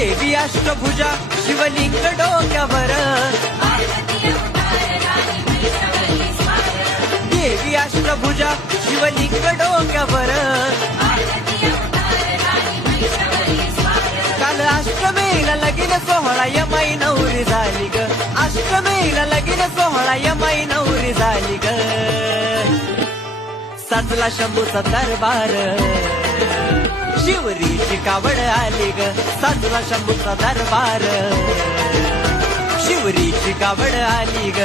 देवी अष्टभुजा शिवलिंग डोक्यावर, देवी अष्टभुजा शिवलिंग डोक्यावर, काल अष्टमीला लगीन सोहळा यमाई नवरी झाली ग, अष्टमीला लगीन सोहळा यमाई नवरी झाली ग. साजला शंभूचा दरबार, शिवरीची कावड आली ग, साजला शंभूचा दरबार, शिवरीची कावड आली ग.